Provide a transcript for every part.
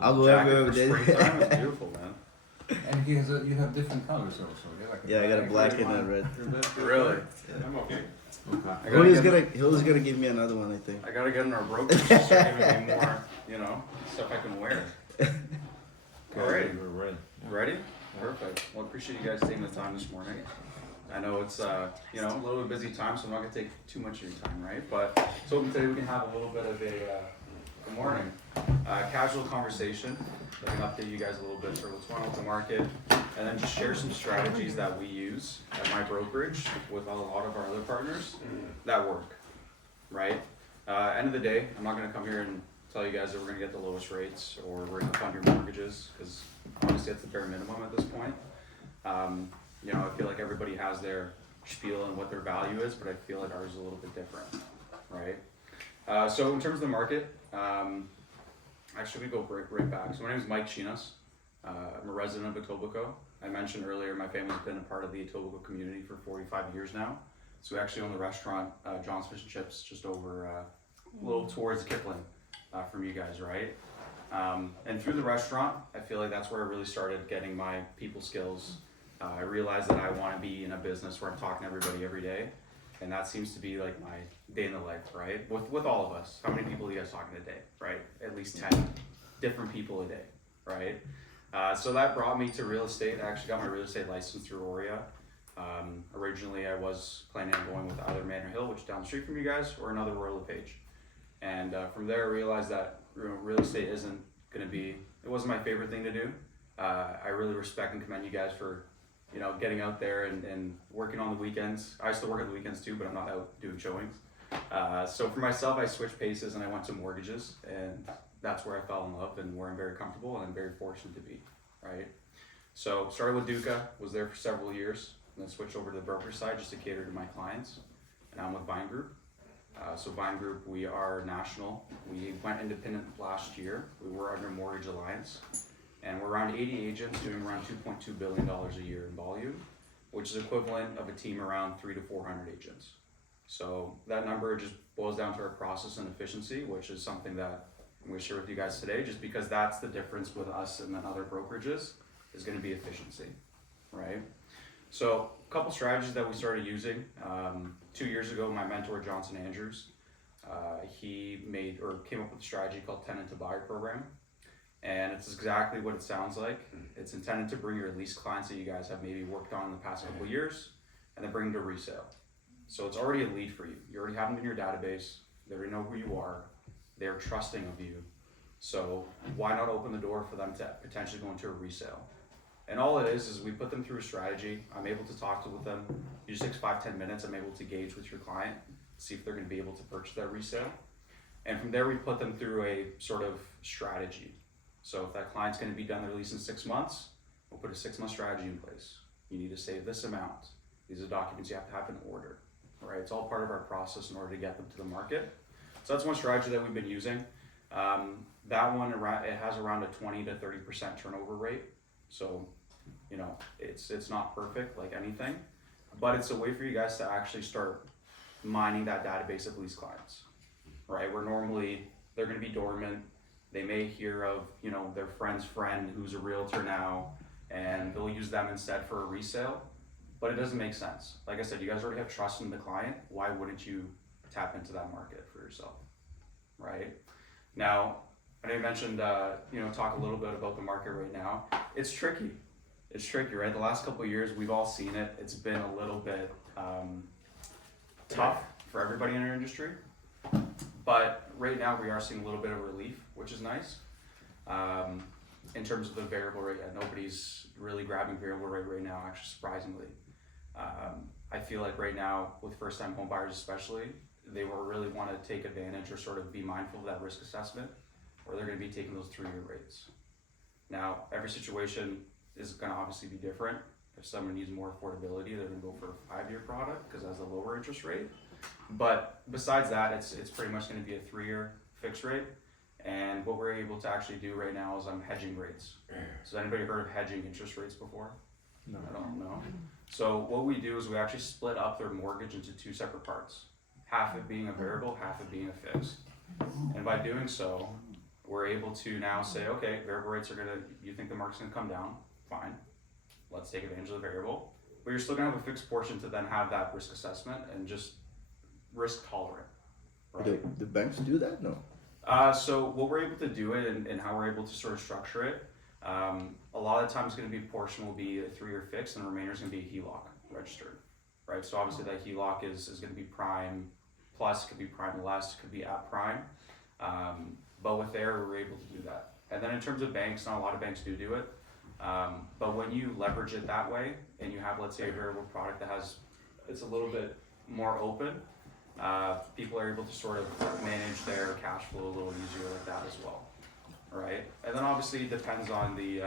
little I'll go jacket everywhere for with it. springtime. It's beautiful, man. And he has you have different colors also. Yeah, like Yeah, I got a black and a red. Really? Yeah. I'm okay. Okay. He was gonna give me another one, I think. I gotta get in our brokerage to start giving me more, stuff I can wear. Alright, We're ready. ready? Perfect. Well, I appreciate you guys taking the time this morning. I know it's a little bit busy time, so I'm not gonna take too much of your time, right? But so today we can have a little bit of a good morning, casual conversation. I can update you guys a little bit for what's going on with the market, and then just share some strategies that we use at my brokerage with a lot of our other partners that work, right? End of the day, I'm not gonna come here and tell you guys that we're gonna get the lowest rates or we're gonna fund your mortgages, because honestly that's the bare minimum at this point. I feel like everybody has their spiel and what their value is, but I feel like ours is a little bit different, right? So in terms of the market, actually we go right back. So my name is Mike Schinas. I'm a resident of Etobicoke. I mentioned earlier my family's been a part of the Etobicoke community for 45 years now. So we actually own the restaurant John's Fish and Chips just over a little towards Kipling from you guys, right? And through the restaurant, I feel like that's where I really started getting my people skills. I realized that I want to be in a business where I'm talking to everybody every day, and that seems to be like my day in the life, right? With all of us. How many people are you guys talking a day, right? At least 10 different people a day, right? So that brought me to real estate. I actually got my real estate license through Oria. Originally I was planning on going with either Manor Hill, which is down the street from you guys, or another Royal LePage. And from there I realized that real estate isn't going to be, it wasn't my favorite thing to do. I really respect and commend you guys for getting out there and working on the weekends. I used to work on the weekends too, but I'm not out doing showings. So for myself, I switched paces and I went to mortgages, and that's where I fell in love and where I'm very comfortable and I'm very fortunate to be, right? So started with Duca, was there for several years, and then switched over to the broker side just to cater to my clients. And I'm with Vine Group. So Vine Group, we are national. We went independent last year. We were under Mortgage Alliance. And we're around 80 agents doing around $2.2 billion a year in volume, which is equivalent of a team around 300 to 400 agents. So that number just boils down to our process and efficiency, which is something that I'm going to share with you guys today, just because that's the difference with us and then other brokerages is going to be efficiency, right? So a couple strategies that we started using. 2 years ago, my mentor, Johnson Andrews, he came up with a strategy called Tenant to Buyer program. And it's exactly what it sounds like. It's intended to bring your lease clients that you guys have maybe worked on in the past couple of years, and then bring them to resale. So it's already a lead for you. You already have them in your database. They already know who you are. They're trusting of you. So why not open the door for them to potentially go into a resale? And all it is we put them through a strategy. I'm able to talk with them. It just takes 5-10 minutes. I'm able to gauge with your client, see if they're going to be able to purchase that resale. And from there, we put them through a sort of strategy. So if that client's going to be done their lease in 6 months, we'll put a 6-month strategy in place. You need to save this amount. These are documents you have to have in order, right? It's all part of our process in order to get them to the market. So that's one strategy that we've been using. That one, it has around a 20 to 30% turnover rate. So, it's not perfect like anything, but it's a way for you guys to actually start mining that database of lease clients, right? Where normally they're going to be dormant. They may hear of, their friend's friend who's a realtor now, and they'll use them instead for a resale, but it doesn't make sense. Like I said, you guys already have trust in the client. Why wouldn't you tap into that market for yourself, right? Now, I know you mentioned, talk a little bit about the market right now. It's tricky. It's tricky, right? The last couple of years, we've all seen it. It's been a little bit tough for everybody in our industry. But right now we are seeing a little bit of relief, which is nice. In terms of the variable rate, nobody's really grabbing variable rate right now, actually surprisingly. I feel like right now, with first-time home buyers especially, they will really want to take advantage or sort of be mindful of that risk assessment, or they're going to be taking those 3-year rates. Now, every situation is going to obviously be different. If someone needs more affordability, they're going to go for a 5-year product because it has a lower interest rate. But besides that, it's pretty much going to be a 3-year fixed rate. And what we're able to actually do right now is I'm hedging rates. So has anybody heard of hedging interest rates before? No. I don't know. So what we do is we actually split up their mortgage into 2 separate parts. Half it being a variable, half it being a fixed. And by doing so, we're able to now say, okay, variable rates you think the market's gonna come down, fine. Let's take advantage of the variable. But you're still gonna have a fixed portion to then have that risk assessment and just risk tolerant, right? The banks do that? No. So what we're able to do it and how we're able to sort of structure it, a lot of the times going to be portion will be a 3-year fix and the remainder is going to be a HELOC registered, right? So obviously that HELOC is going to be prime plus, it could be prime less, it could be at prime. But with there, we're able to do that. And then in terms of banks, not a lot of banks do it. But when you leverage it that way and you have, let's say, a variable product that it's a little bit more open, people are able to sort of manage their cash flow a little easier like that as well, right? And then obviously it depends on the,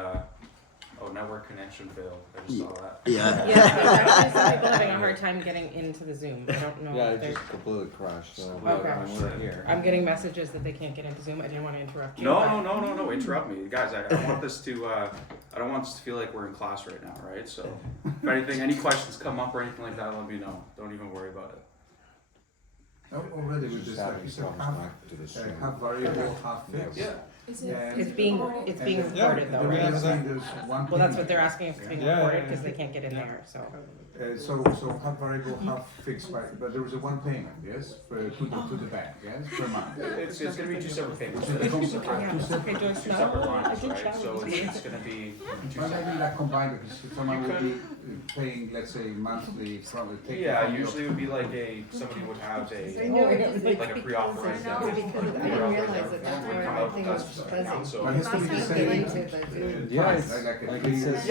network connection failed, I just saw that. Yeah. Yeah, there's some people having a hard time getting into the Zoom. I don't know. Yeah, if it they're- just completely crashed, so Okay. we're here. I'm getting messages that they can't get into Zoom. I didn't want to interrupt you. No, interrupt me. Guys, I don't want this to, I don't want this to feel like we're in class right now, right? So if anything, any questions come up or anything like that, let me know. Don't even worry about it. Already with this, like you said, half variable, half fixed. Yeah. It's being recorded though, the right? reason there's one Well, that's what payment. they're asking if it's being Yeah, recorded yeah, because yeah. they can't get in there, so. So half variable, half fixed, but there was a one payment, yes, to the bank, yes, per month. It's gonna be 2 separate payments. So they don't- Two separate, Yeah. two separate- Okay, Joyce, two no, separate I lines, did right? challenge So you. it's gonna be 2 Well, separate. maybe like combined, because someone would be paying, let's say, monthly from the. Yeah, usually it would be like somebody would have like a pre-authorized I know, debit. because I didn't realize that that's Would where come out everything with was that specific account, fuzzy. so. But it has to be the Last time I same. get into the Zoom. Yeah, it's like it three- says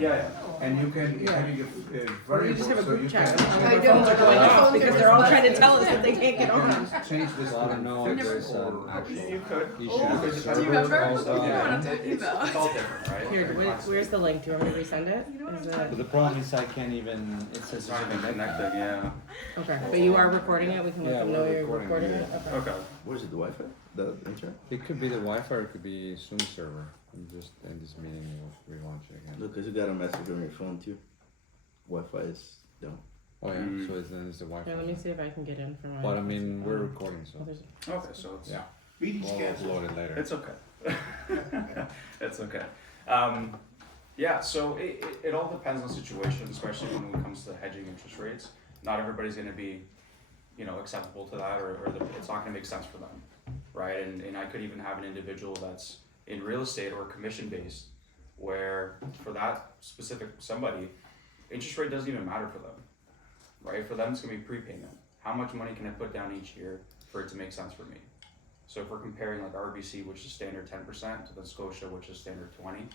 Yeah. And you can, having a We variable, just have a so group you chat. can. I Our don't phones are know. going My off phones because are they're all just trying to buzzing. tell us that they can't get You on. can change this So I to don't know if there's or. actual You could. issue. You could, The depending server on- calls out. Yeah, talking it's about. all different, right? Here, Every client's where's the link? Do you want me to resend it? Is But it? the problem is I can't even, it says It's not even connected, yeah. Okay, but you are recording it? We can let Yeah, them know we're you're recording recording it, it? Okay. Where's it? The Wi-Fi? The internet? It could be the Wi-Fi or it could be Zoom server. I'm just in this meeting, we'll relaunch it again. Look, 'cause you got a message on your phone too. Wi-Fi is down. Oh yeah, Mm. so then it's the Wi-Fi. Here, let me see if I can get in from my. But I mean, we're recording, so Oh, there's- Okay, so it's. yeah, Meeting we'll schedule. upload it later. It's okay. It's okay. Yeah, so it all depends on the situation, especially when it comes to hedging interest rates. Not everybody's gonna be, acceptable to that, or it's not gonna make sense for them, right? And I could even have an individual that's in real estate or commission based, where for that specific somebody, interest rate doesn't even matter for them, right? For them, it's gonna be prepayment. How much money can I put down each year for it to make sense for me? So if we're comparing like RBC, which is standard 10%, to the Scotia, which is standard 20,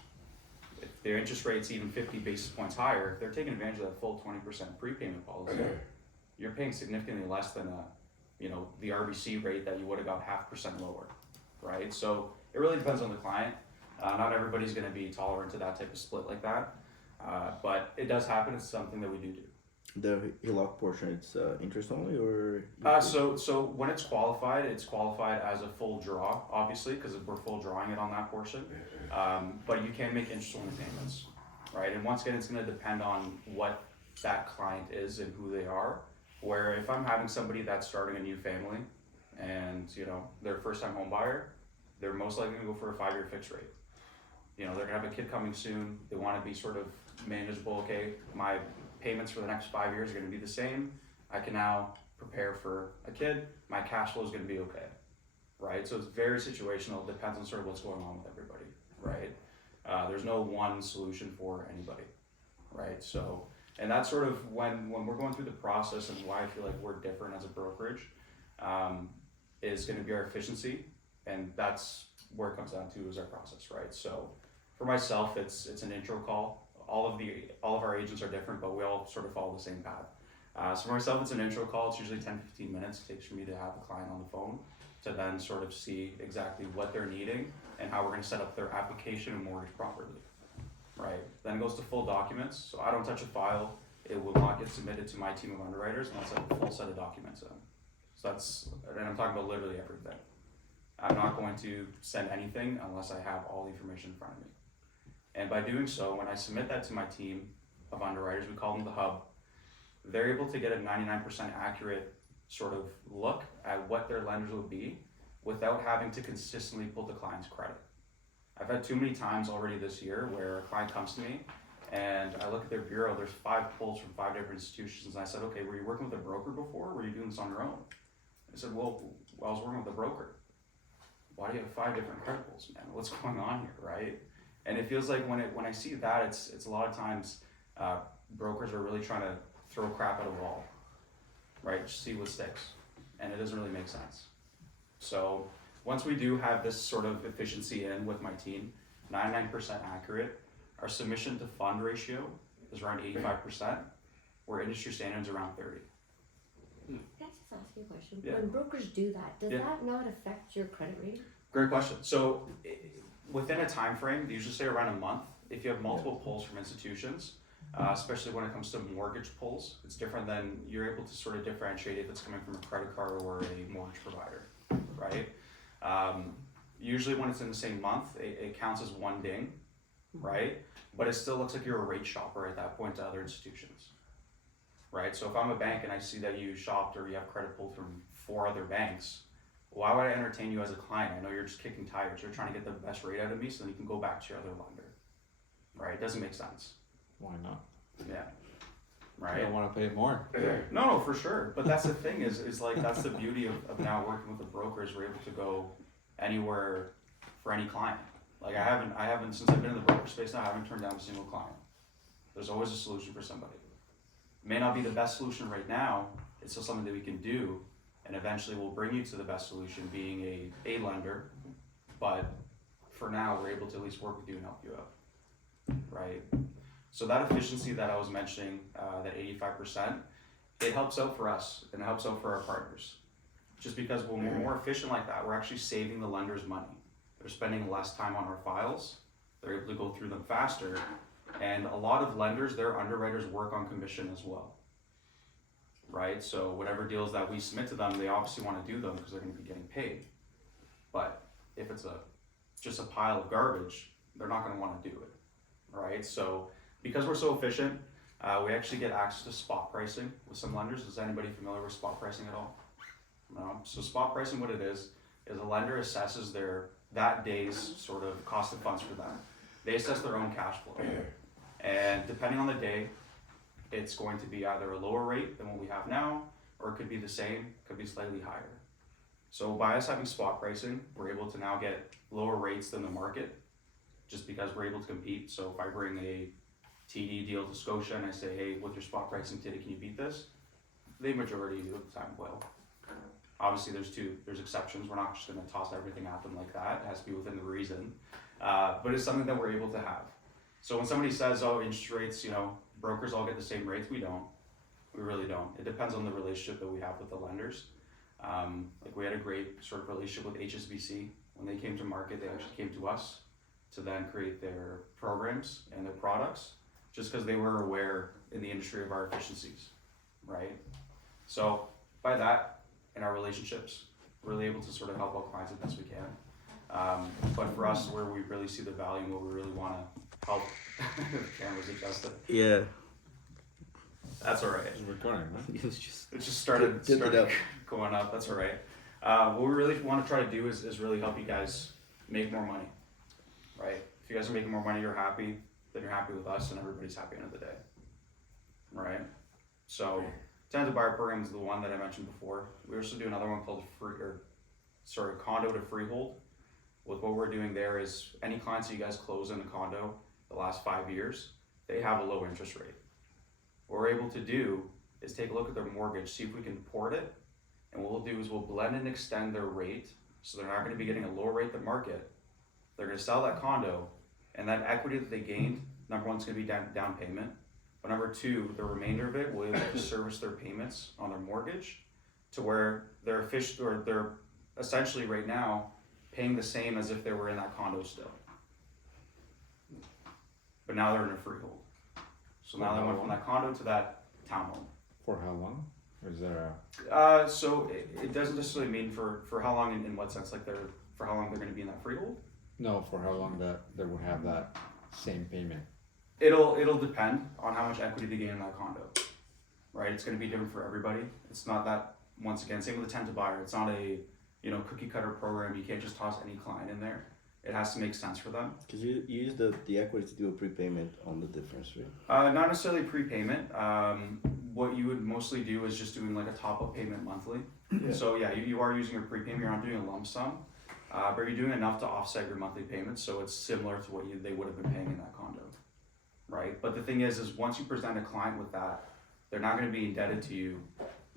if their interest rate's even 50 basis points higher, if they're taking advantage of that full 20% prepayment policy, you're paying significantly less than the RBC rate that you would have got 0.5% lower, right? So it really depends on the client. Not everybody's going to be tolerant to that type of split like that, but it does happen. It's something that we do. The HELOC portion, it's interest only or? So when it's qualified as a full draw, obviously, because we're full drawing it on that portion. But you can make interest only payments, right? And once again, it's going to depend on what that client is and who they are. Where if I'm having somebody that's starting a new family, and they're a first-time home buyer, they're most likely going to go for a 5-year fixed rate. They're going to have a kid coming soon. They want to be sort of manageable. Okay, my payments for the next 5 years are going to be the same. I can now prepare for a kid. My cash flow is going to be okay, right? So it's very situational. It depends on sort of what's going on with everybody, right? There's no one solution for anybody, right? So, and that's sort of when we're going through the process and why I feel like we're different as a brokerage, is going to be our efficiency, and that's where it comes down to is our process, right? So for myself, it's an intro call. All of our agents are different, but we all sort of follow the same path. So for myself, it's an intro call. It's usually 10-15 minutes. It takes for me to have the client on the phone to then sort of see exactly what they're needing and how we're going to set up their application and mortgage properly, right? Then it goes to full documents. So I don't touch a file. It will not get submitted to my team of underwriters unless I have a full set of documents in. So and I'm talking about literally everything. I'm not going to send anything unless I have all the information in front of me. And by doing so, when I submit that to my team of underwriters, we call them the hub, they're able to get a 99% accurate sort of look at what their lenders will be without having to consistently pull the client's credit. I've had too many times already this year where a client comes to me and I look at their bureau, there's 5 pulls from 5 different institutions, and I said, okay, were you working with a broker before? Were you doing this on your own? I said, well, I was working with a broker. Why do you have 5 different credit pulls, man? What's going on here, right? And it feels like when I see that, it's a lot of times brokers are really trying to throw crap at a wall, right? Just see what sticks, and it doesn't really make sense. So once we do have this sort of efficiency in with my team, 99% accurate, our submission to fund ratio is around 85%, where industry standards around 30. Can I just ask you a question? Yeah. When brokers do that, does Yeah. that not affect your credit rating? Great question. So within a time frame, they usually say around a month. If you have multiple pulls from institutions, especially when it comes to mortgage pulls, it's different than you're able to sort of differentiate if it's coming from a credit card or a mortgage provider, right? Usually when it's in the same month, it counts as one ding, right? But it still looks like you're a rate shopper at that point to other institutions, right? So if I'm a bank and I see that you shopped or you have credit pulled from 4 other banks, why would I entertain you as a client? I know you're just kicking tires. You're trying to get the best rate out of me so then you can go back to your other lender, right? It doesn't make sense. Why not? Yeah. I Right? don't want to pay more. No, for sure. But that's the thing is like, that's the beauty of now working with the brokers. We're able to go anywhere for any client. Like I haven't, since I've been in the broker space now, I haven't turned down a single client. There's always a solution for somebody. It may not be the best solution right now. It's still something that we can do, and eventually we'll bring you to the best solution, being a lender. But for now, we're able to at least work with you and help you out, right? So that efficiency that I was mentioning, that 85%, it helps out for us and it helps out for our partners. Just because when we're more efficient like that, we're actually saving the lenders money. They're spending less time on our files. They're able to go through them faster. And a lot of lenders, their underwriters work on commission as well, right? So whatever deals that we submit to them, they obviously want to do them because they're going to be getting paid. But if it's just a pile of garbage, they're not going to want to do it, right? So because we're so efficient, we actually get access to spot pricing with some lenders. Is anybody familiar with spot pricing at all? No. So spot pricing, what it is a lender assesses that day's sort of cost of funds for them. They assess their own cash flow. And depending on the day, it's going to be either a lower rate than what we have now, or it could be the same, could be slightly higher. So by us having spot pricing, we're able to now get lower rates than the market, just because we're able to compete. So if I bring a TD deal to Scotia and I say, hey, with your spot pricing today, can you beat this? The majority of the time will. Obviously there's exceptions. We're not just gonna toss everything at them like that. It has to be within the reason. But it's something that we're able to have. So when somebody says, oh, interest rates, brokers all get the same rates, we don't. We really don't. It depends on the relationship that we have with the lenders. Like we had a great sort of relationship with HSBC. When they came to market, they actually came to us to then create their programs and their products, just because they were aware in the industry of our efficiencies, right? So by that, in our relationships, we're really able to sort of help our clients as best we can. But for us, where we really see the value and where we really want to help, the camera's adjusted. Yeah. That's all right. It's recording, right? It was just. It just started up. going up. That's all right. What we really want to try to do is really help you guys make more money, right? If you guys are making more money, you're happy, then you're happy with us, and everybody's happy at the end of the day, right? So, Tentative Buyer Program is the one that I mentioned before. We also do another one called condo to freehold. With what we're doing there is any clients that you guys close in a condo the last 5 years, they have a low interest rate. What we're able to do is take a look at their mortgage, see if we can port it, and what we'll do is we'll blend and extend their rate, so they're not going to be getting a lower rate than market. They're going to sell that condo, and that equity that they gained, number one, is going to be down payment, but number two, the remainder of it will be able to service their payments on their mortgage, to where they're essentially right now paying the same as if they were in that condo still. But now they're in a freehold. So now they went from that condo to that townhome. For how long? Or is there a... So it doesn't necessarily mean for how long in what sense, like for how long they're gonna be in that freehold? No, for how long that they would have that same payment? It'll depend on how much equity they gain in that condo, right? It's gonna be different for everybody. It's not that, once again, same with the tend to buyer. It's not a cookie cutter program. You can't just toss any client in there. It has to make sense for them. Because you use the equity to do a prepayment on the difference, right? Not necessarily prepayment. What you would mostly do is just doing like a top-up payment monthly. Yeah. So yeah, you are using a prepayment. You're not doing a lump sum, but you're doing enough to offset your monthly payments. So it's similar to what they would have been paying in that condo, right? But the thing is once you present a client with that, they're not going to be indebted to you.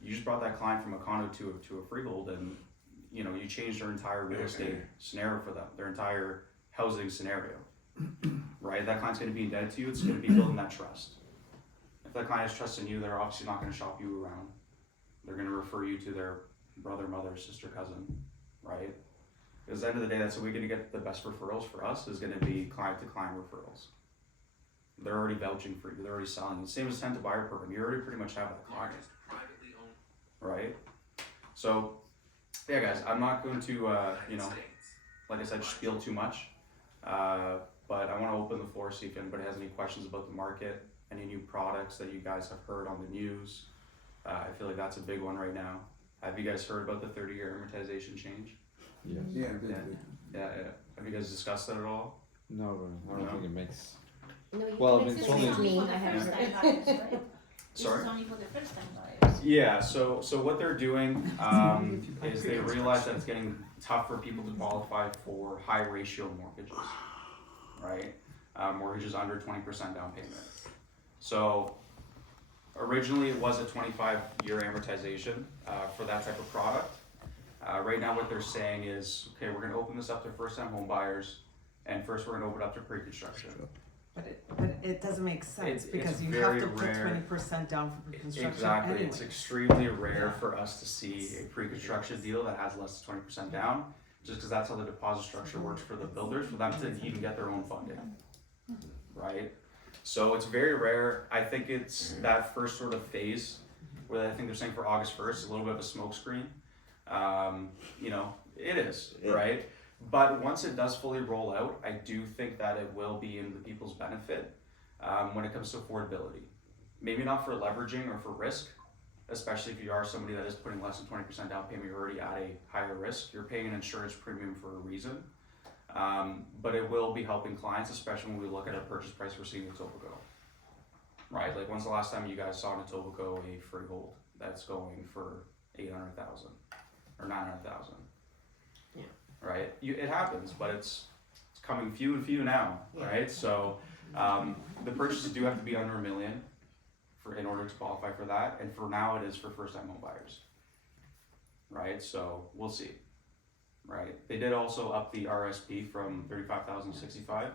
You just brought that client from a condo to a freehold, and you changed their entire real estate scenario for them, their entire housing scenario, right? That client's going to be indebted to you. It's going to be building that trust. If that client has trust in you, they're obviously not going to shop you around. They're going to refer you to their brother, mother, sister, cousin, right? Because at the end of the day, that's how we're going to get the best referrals for us is going to be client-to-client referrals. They're already vouching for you. They're already selling you. Same as the buyer program. You already pretty much have that client, right? So, yeah, guys, I'm not going to, like I said, spiel too much. But I want to open the floor, see if anybody has any questions about the market, any new products that you guys have heard on the news. I feel like that's a big one right now. Have you guys heard about the 30-year amortization change? Yes. Yeah, Yeah. Have you guys discussed that at all? No, but I don't No. think it makes. No, you Well, can it's explain only- it to me. I for the haven't first heard. time buyers, right? Sorry? This is only for the first time buyers. Yeah, so what they're doing is they realize that it's getting tough for people to qualify for high ratio mortgages, right? Mortgages under 20% down payment. So originally it was a 25-year amortization for that type of product. Right now what they're saying is, okay, we're gonna open this up to first-time home buyers, and first we're gonna open it up to pre-construction. But it doesn't make sense It's because you very have to put rare. 20% down for construction Exactly, anyway. it's extremely rare for us to see a pre-construction deal that has less than 20% down, just because that's how the deposit structure works for the builders, for them to even get their own funding, right? So it's very rare. I think it's that first sort of phase where I think they're saying for August 1st, a little bit of a smokescreen. It is, Yeah. right? But once it does fully roll out, I do think that it will be in the people's benefit when it comes to affordability. Maybe not for leveraging or for risk, especially if you are somebody that is putting less than 20% down payment, you're already at a higher risk. You're paying an insurance premium for a reason. But it will be helping clients, especially when we look at a purchase price we're seeing with Etobicoke. Right? Like when's the last time you guys saw in Etobicoke a freehold that's going for 800,000 or 900,000? Yeah. Right? It happens, but it's coming few and few now, Yeah. right? So the purchases do have to be under $1 million in order to qualify for that, and for now it is for first-time home buyers. Right? So we'll see. Right? They did also up the RSP from 35,000 to 65.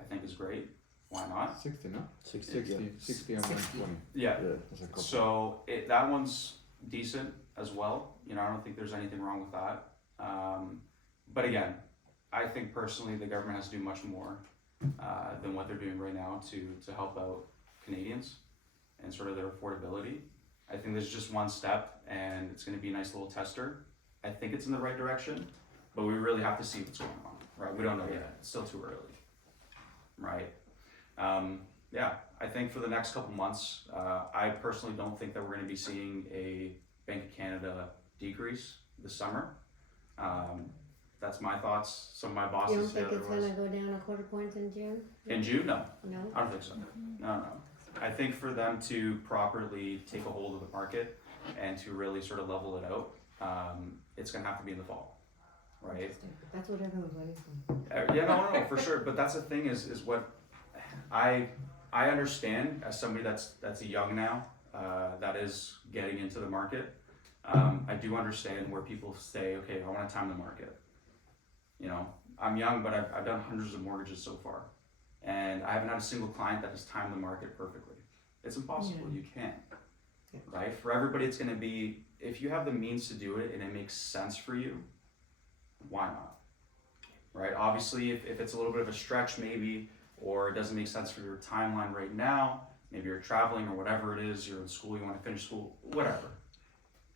I think is great. Why not? 60, no? 60, 60, yeah. 60 and 120. Yeah. Yeah. That's a couple. So that one's decent as well. I don't think there's anything wrong with that. But again, I think personally the government has to do much more than what they're doing right now to help out Canadians and sort of their affordability. I think there's just one step, and it's going to be a nice little tester. I think it's in the right direction, but we really have to see what's going on, right? We don't know yet. It's still too early, right? I think for the next couple months, I personally don't think that we're going to be seeing a Bank of Canada decrease this summer. That's my thoughts. Some of my You bosses don't say think it's otherwise. gonna go down a quarter point in June? In June, no. No? I don't think so. No. I think for them to properly take a hold of the market and to really sort of level it out, it's gonna have to be in the fall, right? That's what everyone's waiting for. Yeah, no, for sure. But that's the thing is what I understand as somebody that's young now, that is getting into the market. I do understand where people say, okay, I want to time the market. I'm young, but I've done hundreds of mortgages so far, and I haven't had a single client that has timed the market perfectly. It's impossible. Yeah. You can't. Yeah. Right? For everybody, it's going to be, if you have the means to do it and it makes sense for you, why not? Right? Obviously, if it's a little bit of a stretch maybe, or it doesn't make sense for your timeline right now, maybe you're traveling or whatever it is, you're in school, you want to finish school, whatever,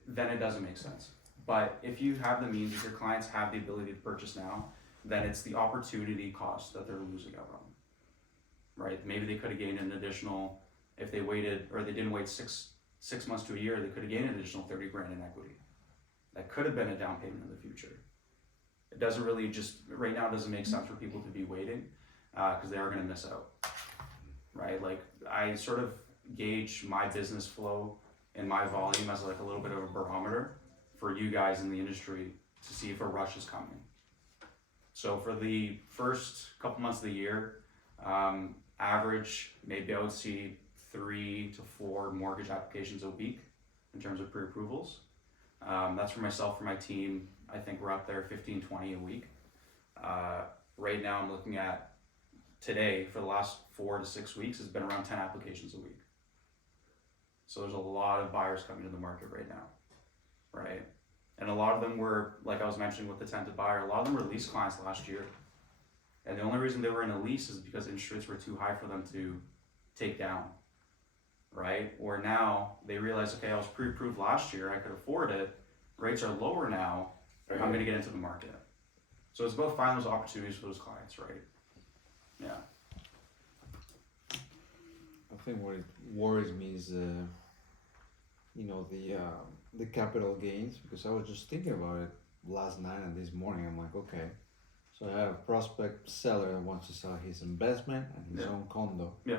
then it doesn't make sense. But if you have the means, if your clients have the ability to purchase now, then it's the opportunity cost that they're losing out on. Right? Maybe they could have gained an additional, if they waited, or they didn't wait six months to a year, they could have gained an additional 30 grand in equity. that could have been a down payment in the future. It doesn't really just, right now it doesn't make sense for people to be waiting, because they are gonna miss out, right? Like, I sort of gauge my business flow and my volume as like a little bit of a barometer for you guys in the industry to see if a rush is coming. So for the first couple months of the year, average, maybe I would see 3 to 4 mortgage applications a week in terms of pre-approvals. That's for myself, for my team. I think we're up there 15, 20 a week. Right now I'm looking at today, for the last 4 to 6 weeks, has been around 10 applications a week. So there's a lot of buyers coming to the market right now, right? And a lot of them were, like I was mentioning with the tenant buyer, a lot of them were lease clients last year. And the only reason they were in a lease is because interest rates were too high for them to take down, right? Or now they realize, okay, I was pre-approved last year, I could afford it, rates are lower now, I'm gonna get into the market. So it's about finding those opportunities for those clients, right? Yeah. I think what it worries me is, the capital gains, because I was just thinking about it last night and this morning. I'm like, okay, so I have a prospect seller that wants to sell his investment and his own condo. Yeah.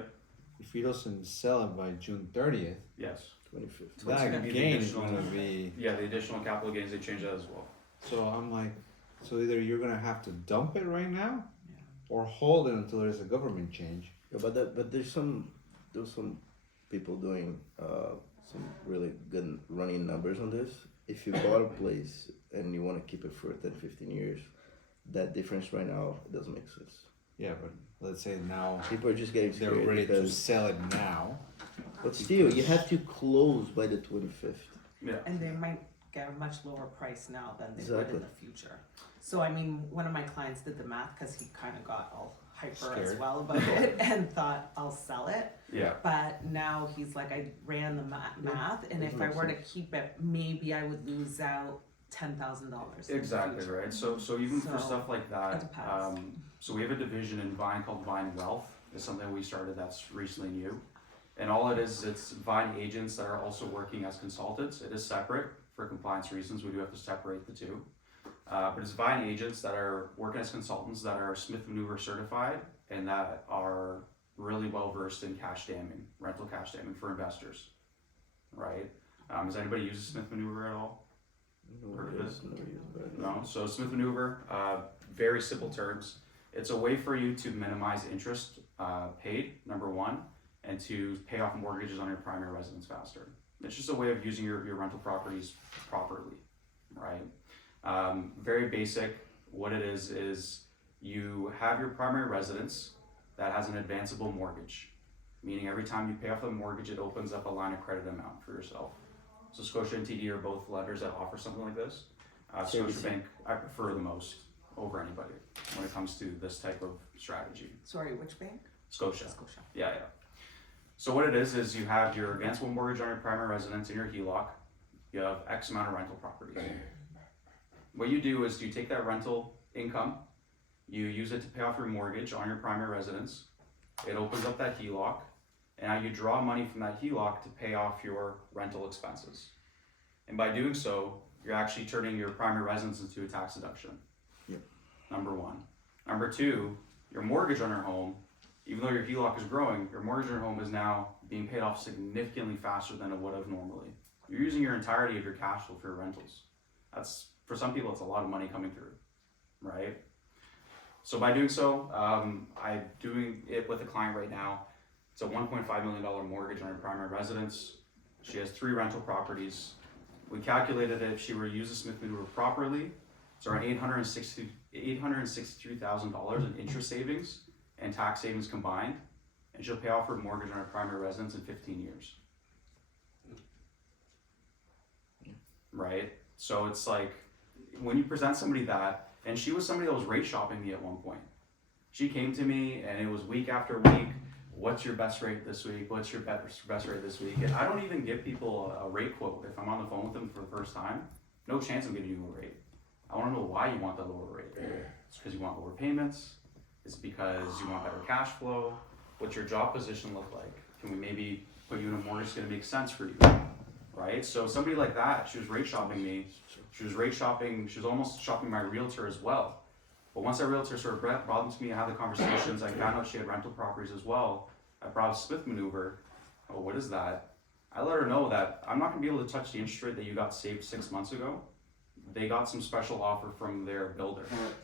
If he doesn't sell it by June 30th, Yes. 25th. So it's gonna that be the gain is additional- gonna be. Yeah, the additional capital gains, they change that as well. So I'm like, so either you're gonna have to dump it right now, Yeah. or hold it until there's a government change. Yeah, but there's some people doing some really good running numbers on this. If you bought a place and you want to keep it for 10, 15 years, that difference right now, it doesn't make sense. Yeah, but let's say now People are just getting they're scared ready to because, sell it now. but still, you have to close by the 25th. Yeah. And they might get a much lower price now than they would Exactly. in the future. So I mean, one of my clients did the math because he kind of got all hyper as Scared. well about it and thought I'll sell it. Yeah. But now he's like, I ran the math, and if I makes were to sense. keep it, maybe I would lose out $10,000. Exactly, right? So even for So, stuff like it that, depends. so we have a division in Vine called Vine Wealth. It's something we started that's recently new. And all it is, it's Vine agents that are also working as consultants. It is separate for compliance reasons. We do have to separate the two. But it's Vine agents that are working as consultants that are Smith Maneuver certified and that are really well versed in cash damming, rental cash damming for investors, right? Does anybody use Smith Maneuver at all? Heard of this? Never used it. No. So Smith Maneuver, very simple terms. It's a way for you to minimize interest paid, number one, and to pay off mortgages on your primary residence faster. It's just a way of using your rental properties properly, right? Very basic. What it is you have your primary residence that has an advanceable mortgage, meaning every time you pay off the mortgage, it opens up a line of credit amount for yourself. So Scotia and TD are both lenders that offer something like this. Scotiabank, I prefer the most over anybody when it comes to this type of strategy. Sorry, which bank? Scotia. Scotia. Yeah. So what it is you have your advanceable mortgage on your primary residence in your HELOC. You have X amount of rental properties. What you do is you take that rental income, you use it to pay off your mortgage on your primary residence. It opens up that HELOC, and now you draw money from that HELOC to pay off your rental expenses. And by doing so, you're actually turning your primary residence into a tax deduction. Yep. Number one. Number two, your mortgage on your home, even though your HELOC is growing, your mortgage on your home is now being paid off significantly faster than it would have normally. You're using your entirety of your cash flow for your rentals. That's, for some people, it's a lot of money coming through, right? So by doing so, I'm doing it with a client right now. It's a $1.5 million mortgage on her primary residence. She has 3 rental properties. We calculated that if she were to use the Smith Maneuver properly, it's around $863,000 in interest savings and tax savings combined, and she'll pay off her mortgage on her primary residence in 15 years. Right? So it's like, when you present somebody that, and she was somebody that was rate shopping me at one point. She came to me and it was week after week, what's your best rate this week? What's your best rate this week? And I don't even give people a rate quote if I'm on the phone with them for the first time. No chance I'm giving you a rate. I want to know why you want that lower rate. It's because you want lower payments. It's because you want better cash flow. What's your job position look like? Can we maybe put you in a mortgage that's going to make sense for you? right? So somebody like that, she was rate shopping me. She was almost shopping my realtor as well. But once that realtor sort of brought them to me, I had the conversations, I found out she had rental properties as well. I brought up Smith maneuver. Oh, what is that? I let her know that I'm not gonna be able to touch the interest rate that you got saved 6 months ago. They got some special offer from their builder.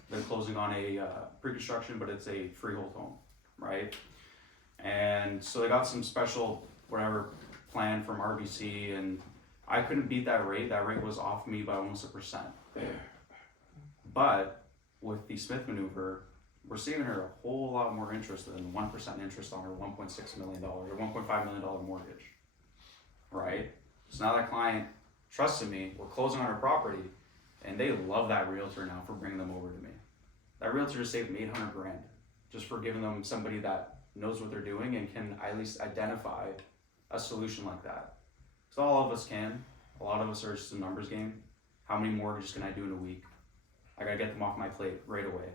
They're closing on a pre-construction, but it's a freehold home, right? And so they got some special whatever plan from RBC, and I couldn't beat that rate. That rate was off me by almost 1%. But with the Smith maneuver, we're saving her a whole lot more interest than 1% interest on her $1.6 million or $1.5 million mortgage, right? So now that client trusted me, we're closing on her property, and they love that realtor now for bringing them over to me. That realtor just saved them 800 grand just for giving them somebody that knows what they're doing and can at least identify a solution like that. Because all of us can. A lot of us are just a numbers game. How many mortgages can I do in a week? I gotta get them off my plate right away.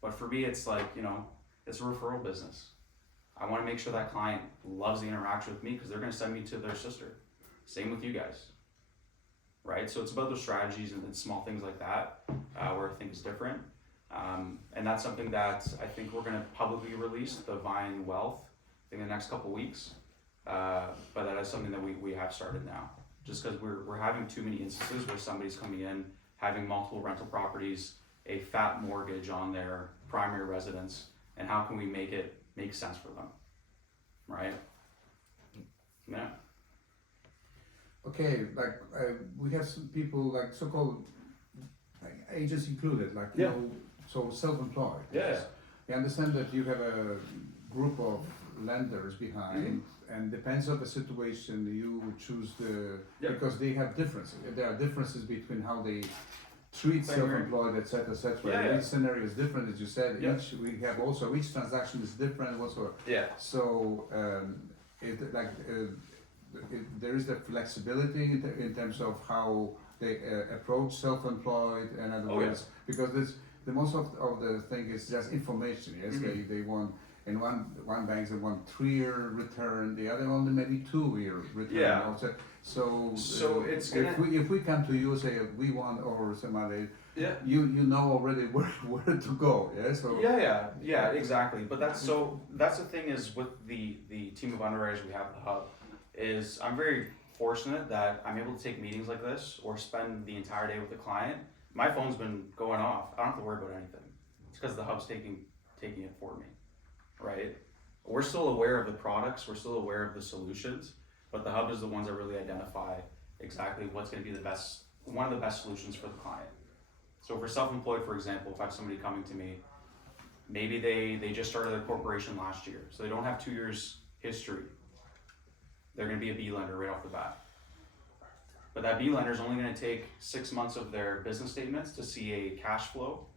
But for me, it's like, you know, it's a referral business. I wanna make sure that client loves the interaction with me because they're gonna send me to their sister. Same with you guys, right? So it's about those strategies and small things like that where I think is different. And that's something that I think we're gonna publicly release, the Vine Wealth, in the next couple weeks. But that is something that we have started now. Just because we're having too many instances where somebody's coming in, having multiple rental properties, a fat mortgage on their primary residence, and how can we make it make sense for them, right? Yeah. Okay, like we have some people like so-called like, agents included, like you Yeah. know, so self-employed. Yeah. I understand that you have a group of lenders behind, and depends on the situation, you would choose the because they have differences. There are differences between how they treat Same here. self-employed, etc., etc. Yeah. Each scenario is different, as you said. Yeah. Each we have also each transaction is different. Also, Yeah. so there is the flexibility in terms of how they approach self-employed and other Oh, yeah. words, because this the most of the thing is just information. Yes, they want in one bank they want 3-year return, the other one maybe 2-year return. Yeah. Also. So it's if we come to you say we want or somebody, Yeah. you know already where to go. Yeah. So Yeah, exactly. But that's the thing is with the team of underwriters we have at the hub is I'm very fortunate that I'm able to take meetings like this or spend the entire day with the client. My phone's been going off. I don't have to worry about anything. It's because the hub's taking it for me, right? We're still aware of the products. We're still aware of the solutions, but the hub is the ones that really identify exactly what's going to be one of the best solutions for the client. So for self-employed, for example, if I have somebody coming to me, maybe they just started their corporation last year, so they don't have 2 years history. They're going to be a B lender right off the bat. But that B lender is only going to take 6 months of their business statements to see a cash flow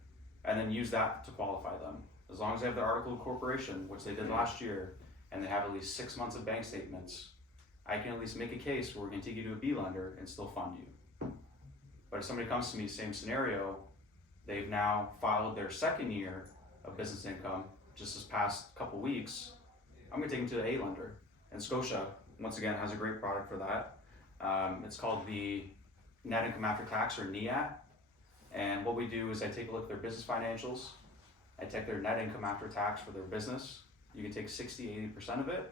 and then use that to qualify them. As long as they have the article of corporation, which they did last year, and they have at least 6 months of bank statements, I can at least make a case where we're going to take you to a B lender and still fund you. But if somebody comes to me, same scenario, they've now filed their 2nd year of business income just this past couple weeks, I'm going to take them to the A lender. And Scotia, once again, has a great product for that. It's called the Net Income After Tax, or NIAT. And what we do is I take a look at their business financials. I take their net income after tax for their business. You can take 60-80% of it,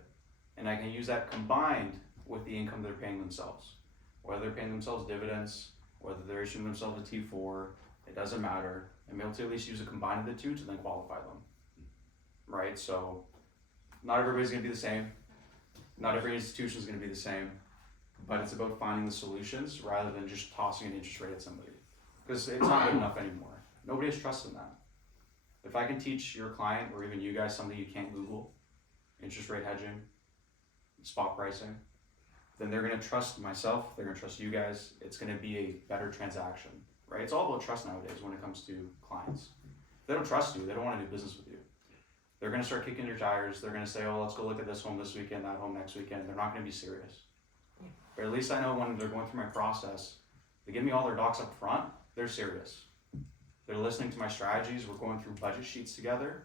and I can use that combined with the income they're paying themselves. Whether they're paying themselves dividends, whether they're issuing themselves a T4, it doesn't matter. I'm able to at least use a combine of the two to then qualify them, right? So not everybody's gonna be the same. Not every institution is gonna be the same, but it's about finding the solutions rather than just tossing an interest rate at somebody. Because it's not good enough anymore. Nobody has trust in that. If I can teach your client or even you guys something you can't Google, interest rate hedging, spot pricing, then they're gonna trust myself, they're gonna trust you guys, it's gonna be a better transaction, right? It's all about trust nowadays when it comes to clients. If they don't trust you, they don't wanna do business with you. They're gonna start kicking your tires, they're gonna say, oh, let's go look at this home this weekend, that home next weekend, and they're not gonna be serious. But at least I know when they're going through my process, they give me all their docs up front, they're serious. They're listening to my strategies, we're going through budget sheets together,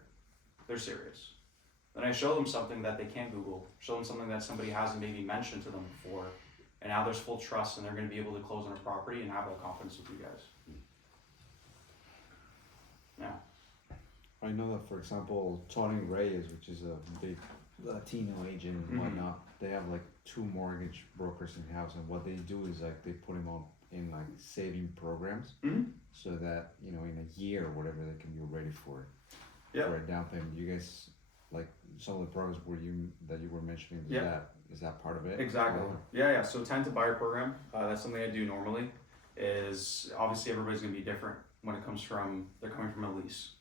they're serious. Then I show them something that they can't Google, show them something that somebody hasn't maybe mentioned to them before, And now there's full trust and they're gonna be able to close on a property and have that confidence with you guys. Yeah, I know that, for example, Tony Reyes, which is a big Latino agent and Mhm. whatnot, they have like 2 mortgage brokers in house, and what they do is like they put him on in like saving programs, Mhm. so that in a year or whatever they can be ready for Yeah. for a down payment. You guys like some of the programs that you were mentioning. Is that part of it? exactly. Or- Yeah, so tenant to buyer program, that's something I do normally, is obviously everybody's gonna be different when it comes from, they're coming from a lease,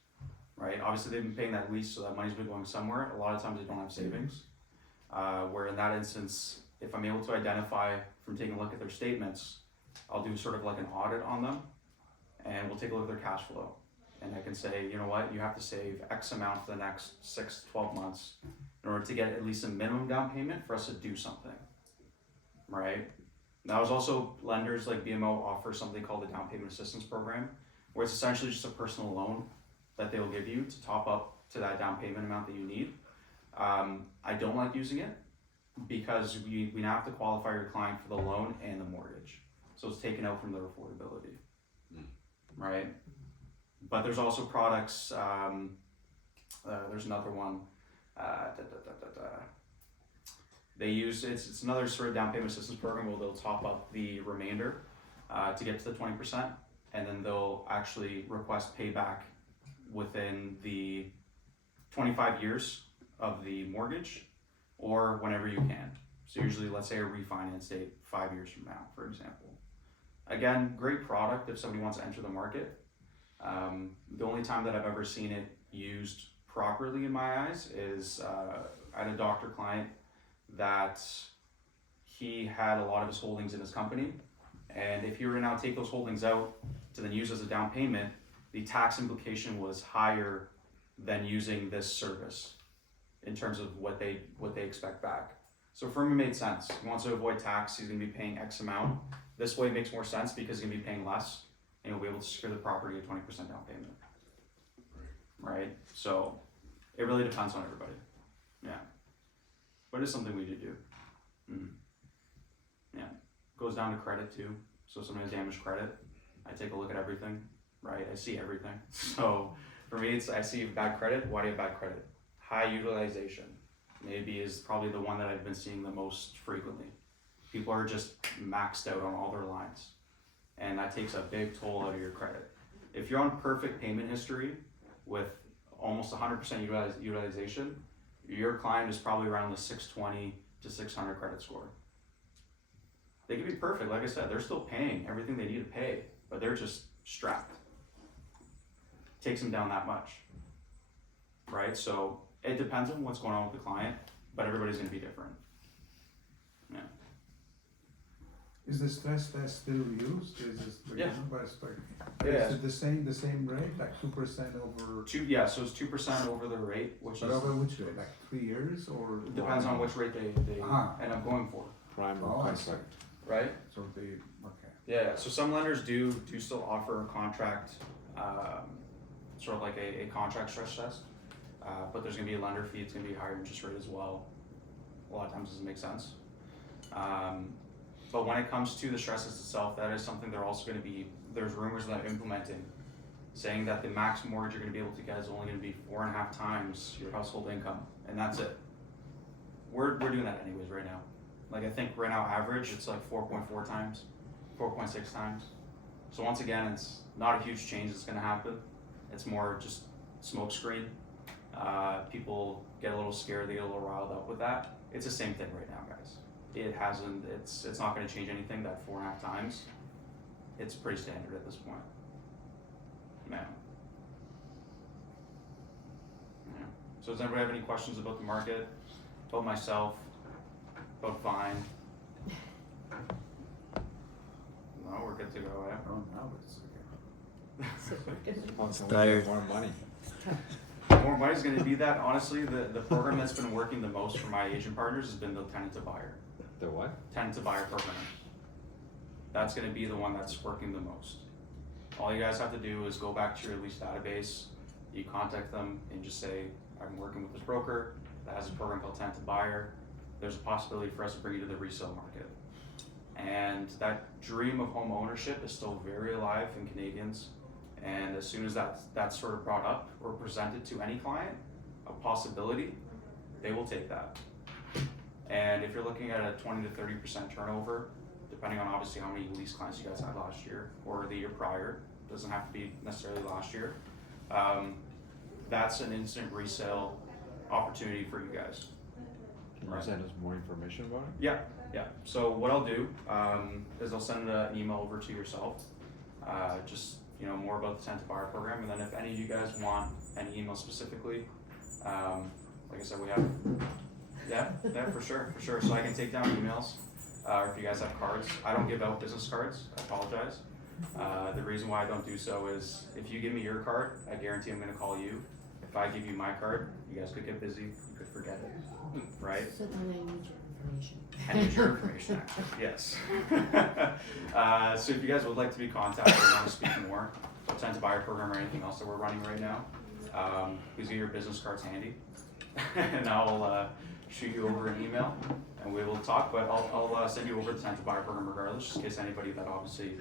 right? Obviously they've been paying that lease, so that money's been going somewhere. A lot of times they don't have savings. Where in that instance, if I'm able to identify from taking a look at their statements, I'll do sort of like an audit on them, and we'll take a look at their cash flow. And I can say, you know what, you have to save X amount for the next 6 to 12 months in order to get at least a minimum down payment for us to do something, right? Now, there's also lenders like BMO offer something called the down payment assistance program, where it's essentially just a personal loan that they'll give you to top up to that down payment amount that you need. I don't like using it because we now have to qualify your client for the loan and the mortgage. So it's taken out from their affordability, right? But there's also products, there's another one, they use, it's another sort of down payment assistance program where they'll top up the remainder to get to the 20%, and then they'll actually request payback within the 25 years of the mortgage or whenever you can. So usually, let's say a refinance date 5 years from now, for example. Again, great product if somebody wants to enter the market. The only time that I've ever seen it used properly in my eyes is I had a doctor client that he had a lot of his holdings in his company, and if he were to now take those holdings out to then use as a down payment, the tax implication was higher than using this service in terms of what they expect back. So for him, it made sense. He wants to avoid tax. He's going to be paying X amount. This way, it makes more sense because he's going to be paying less, and he'll be able to secure the property at 20% down payment. Right. So it really depends on everybody. Yeah. But it's something we do. Yeah. Goes down to credit too. So if somebody has damaged credit, I take a look at everything. Right. I see everything. So for me, it's I see bad credit. Why do you have bad credit? High utilization. Maybe is probably the one that I've been seeing the most frequently. People are just maxed out on all their lines, and that takes a big toll out of your credit. If you're on perfect payment history with almost 100% utilization, your client is probably around the 620 to 600 credit score. They can be perfect, like I said, they're still paying everything they need to pay, but they're just strapped. Takes them down that much, right? So it depends on what's going on with the client, but everybody's going to be different. Yeah. Is the stress test still used? Is this Yeah. Is it the same rate, like 2% over? So it's 2% over the rate, which But is over which rate, like 3 years or? depends on which rate they end up going for, Prime Oh, or I see. contract. right? So they, okay. Yeah. So some lenders do still offer a contract, sort of like a contract stress test, but there's gonna be a lender fee. It's gonna be a higher interest rate as well. A lot of times doesn't make sense. But when it comes to the stress test itself, that is something they're also going to be, there's rumors that they're implementing, saying that the max mortgage you're going to be able to get is only going to be 4.5 times your household income, and that's it. We're doing that anyways right now. Like I think right now average, it's like 4.4 times, 4.6 times. So once again, it's not a huge change that's going to happen. It's more just smoke screen. People get a little scared, they get a little riled up with that. It's the same thing right now, guys. It hasn't, it's not going to change anything, that 4.5 times. It's pretty standard at this point. Yeah. So does anybody have any questions about the market, about myself, about Vine? No, we're good to go, eh? Oh, now it's okay. Tired. More money. More money's going to be that. Honestly, the program that's been working the most for my agent partners has been the tenant to buyer. The what? Tenant to buyer program. That's going to be the one that's working the most. All you guys have to do is go back to your lease database. You contact them and just say, I'm working with this broker that has a program called tenant to buyer. There's a possibility for us to bring you to the resale market. And that dream of home ownership is still very alive in Canadians. And as soon as that's sort of brought up or presented to any client, a possibility, they will take that. And if you're looking at a 20 to 30% turnover, depending on obviously how many lease clients you guys had last year or the year prior, doesn't have to be necessarily last year, that's an instant resale opportunity for you guys. Can you Right. send us more information about it? Yeah. So what I'll do is I'll send an email over to yourself, just more about the 10 to buyer program, and then if any of you guys want an email specifically, like I said, we have. Yeah, for sure. So I can take down emails, or if you guys have cards. I don't give out business cards. I apologize. The reason why I don't do so is if you give me your card, I guarantee I'm going to call you. If I give you my card, you guys could get busy. You could forget it, right? So then I need your information. I need your information, actually. Yes. So if you guys would like to be contacted and want to speak more about 10 to buyer program or anything else that we're running right now, please get your business cards handy, and I'll shoot you over an email and we will talk. But I'll send you over the 10 to buyer program regardless, just in case anybody that obviously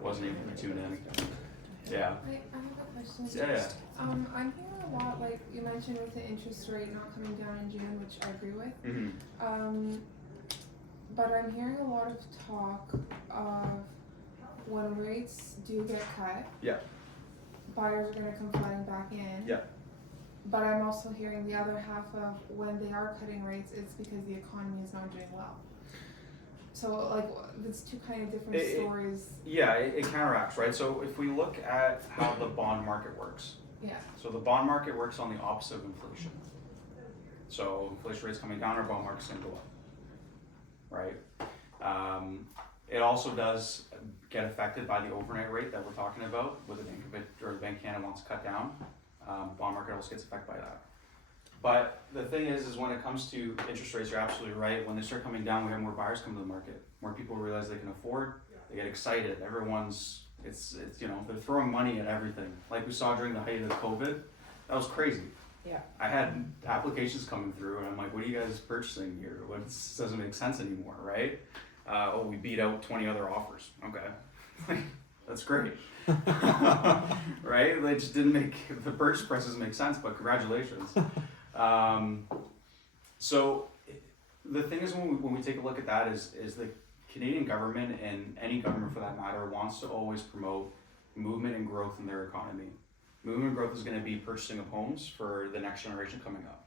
wasn't able to tune in. Yeah. I have a question. Yeah. I'm hearing a lot, like you mentioned, with the interest rate not coming down in June, which I agree with. Mm-hmm. But I'm hearing a lot of talk of when rates do get cut. Yeah. Buyers are going to come flooding back in. Yeah. But I'm also hearing the other half of when they are cutting rates, it's because the economy is not doing well. So like, it's two kind of different stories. Yeah, it counteracts, right? So if we look at how the bond market works, Yeah. so the bond market works on the opposite of inflation. So inflation rates coming down, our bond market's gonna go up, right? It also does get affected by the overnight rate that we're talking about, with the Bank of Canada wants to cut down. Bond market also gets affected by that. But the thing is when it comes to interest rates, you're absolutely right. When they start coming down, we have more buyers come to the market. More people realize they can afford. They get excited. Everyone's, it's they're throwing money at everything. Like we saw during the height of COVID, that was crazy. Yeah. I had applications coming through, and I'm like, what are you guys purchasing here? This doesn't make sense anymore, right? We beat out 20 other offers. Okay, that's great. Right? They just didn't make the purchase prices make sense, but congratulations. So the thing is, when we take a look at that, is the Canadian government, and any government for that matter, wants to always promote movement and growth in their economy. Movement and growth is going to be purchasing of homes for the next generation coming up.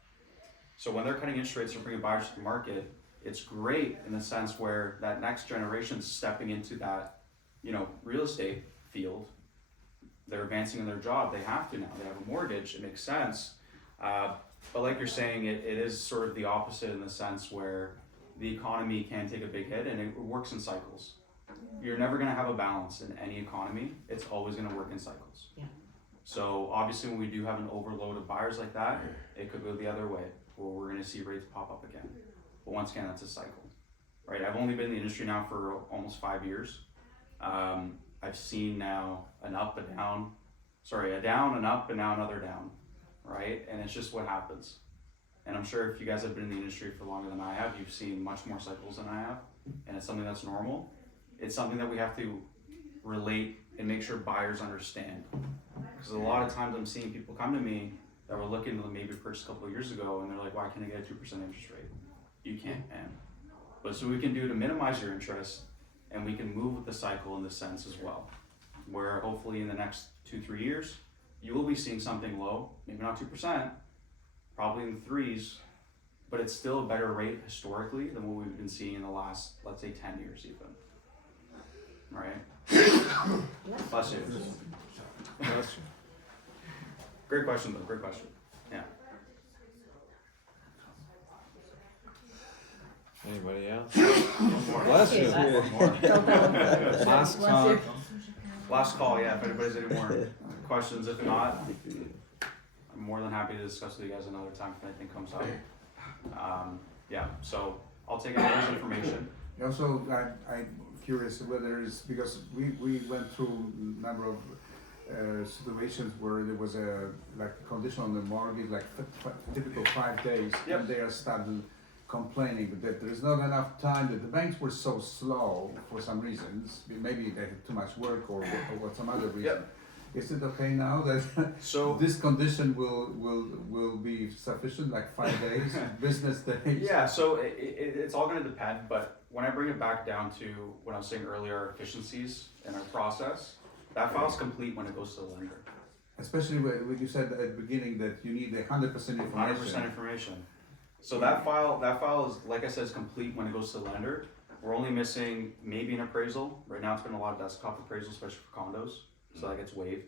So when they're cutting interest rates and bringing buyers to the market, it's great in the sense where that next generation is stepping into that, real estate field. They're advancing in their job. They have to now. They have a mortgage. It makes sense. But like you're saying, it is sort of the opposite in the sense where the economy can take a big hit, and it works in cycles. You're never going to have a balance in any economy. It's always going to work in cycles. Yeah. So obviously when we do have an overload of buyers like that, it could go the other way, where we're going to see rates pop up again. But once again, that's a cycle, right? I've only been in the industry now for almost 5 years. I've seen now a down, an up, and now another down, right? And it's just what happens. And I'm sure if you guys have been in the industry for longer than I have, you've seen much more cycles than I have, and it's something that's normal. It's something that we have to relate and make sure buyers understand. Because a lot of times I'm seeing people come to me that were looking to maybe purchase a couple of years ago, and they're like, why can't I get a 2% interest rate? You can't, man. But so we can do to minimize your interest, and we can move with the cycle in this sense as well, where hopefully in the next 2-3 years, you will be seeing something low, maybe not 2%, probably in the 3s, but it's still a better rate historically than what we've been seeing in the last, let's say, 10 years even. Right? Bless you. Great question though, great question. Yeah. Anybody else? One more. Bless you. One more. Last call. Last call, yeah, if anybody's any more questions. If not, I'm more than happy to discuss with you guys another time if anything comes up. Yeah, so I'll take everyone's information. Also, I'm curious whether it's because we went through a number of situations where there was a condition on the mortgage, like typical 5 days, Yep. and they are starting complaining that there's not enough time, that the banks were so slow for some reasons, maybe they had too much work or what some other reason. Is it okay now that So this condition will be sufficient, like 5 days, business days? yeah, so it's all going to depend, but when I bring it back down to what I was saying earlier, our efficiencies in our process, that file's complete when it goes to the lender. Especially when you said at the beginning that you need 100% information. 100% information. So that file is, like I said, is complete when it goes to the lender. We're only missing maybe an appraisal. Right now it's been a lot of desktop appraisals, especially for condos, so that gets waived.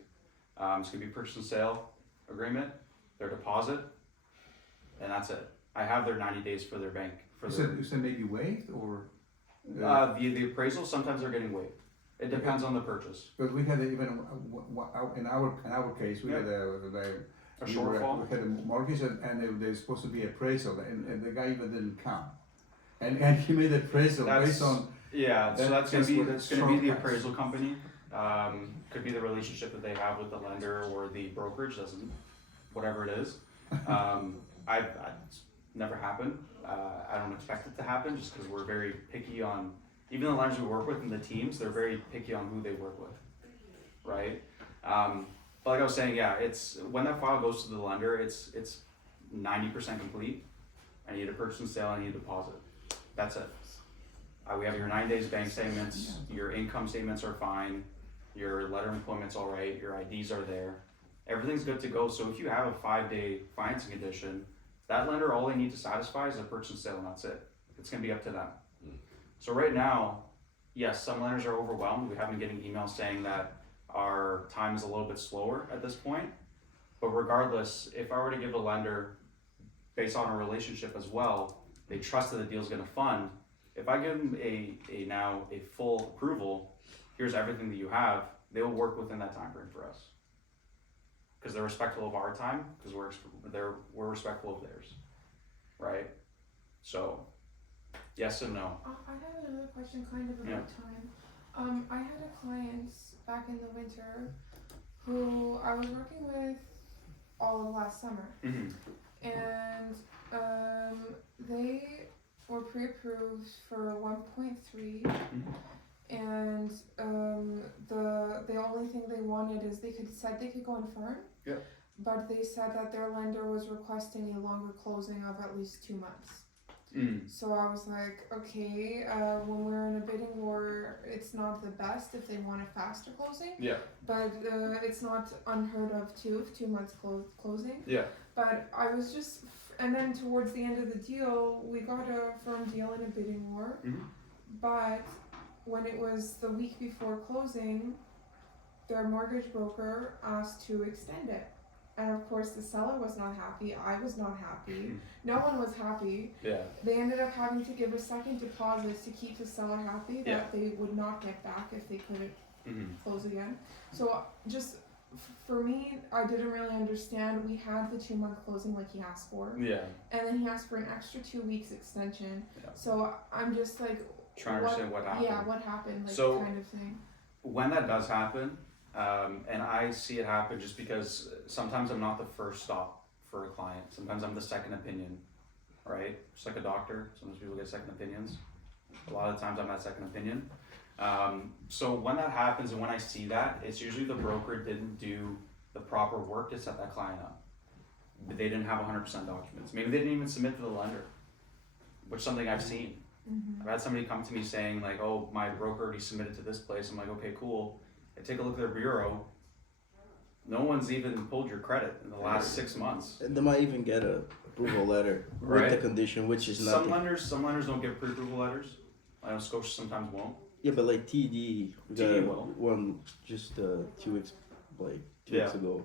It's gonna be purchase and sale agreement, their deposit, and that's it. I have their 90 days for their bank. You said maybe waived or? The appraisal, sometimes they're getting waived. It depends on the purchase. Because we had even in our case we had A shortfall. We had a mortgage and there's supposed to be appraisal and the guy even didn't come, and he made appraisal based on. Yeah, so that's gonna that's be what that's gonna be the short appraisal company. Could be the relationship that they have with the lender or the brokerage, doesn't, whatever it is. It's never happened. I don't expect it to happen just because we're very picky on, even the lenders we work with and the teams, they're very picky on who they work with, right? But like I was saying, yeah, it's when that file goes to the lender, it's 90% complete. I need a purchase and sale, I need a deposit. That's it. We have your 9 days bank statements, your income statements are fine, your letter of employment's all right, your IDs are there, everything's good to go. So if you have a 5-day financing condition, that lender, all they need to satisfy is a purchase and sale, and that's it. It's gonna be up to them. So right now, yes, some lenders are overwhelmed. We have been getting emails saying that our time is a little bit slower at this point. But regardless, if I were to give a lender, based on a relationship as well, they trust that the deal's gonna fund. If I give them a full approval, here's everything that you have, they will work within that time frame for us. Because they're respectful of our time, because we're respectful of theirs, right? So, yes and no. I have another question kind of about time. I had a client back in the winter who I was working with all of last summer. Mm-hmm. And they were pre-approved for 1.3 and the only thing they wanted is they could go on firm. Yep. But they said that their lender was requesting a longer closing of at least 2 months. So I was like, okay, when we're in a bidding war, it's not the best if they want a faster closing. Yeah. But it's not unheard of too, if 2 months closing. Yeah. But I was just, and then towards the end of the deal, we got a firm deal in a bidding war. But when it was the week before closing, their mortgage broker asked to extend it. And of course the seller was not happy, I was not happy, no one was happy. Yeah. They ended up having to give a second deposit to keep the seller happy that they would not get back if they couldn't close again. So just for me, I didn't really understand. We had the 2 month closing like he asked for. Yeah. And then he asked for an extra 2 weeks extension. Yeah. So I'm just like, Trying to understand what happened. yeah, what happened, like So- kind of thing. When that does happen, and I see it happen just because sometimes I'm not the first stop for a client. Sometimes I'm the second opinion, right? Just like a doctor, sometimes people get second opinions. A lot of times I'm that second opinion. So when that happens and when I see that, it's usually the broker didn't do the proper work to set that client up. They didn't have 100% documents. Maybe they didn't even submit to the lender, which is something I've seen. I've had somebody come to me saying like, oh, my broker already submitted to this place. I'm like, okay, cool. I take a look at their bureau. No one's even pulled your credit in the last 6 months. And they might even get a approval letter with the Right. condition, which is Some nothing. lenders don't give pre-approval letters. I know Scotia sometimes won't. Yeah, but like TD, we TD got will. one just 2 weeks, like 2 Yeah. weeks ago,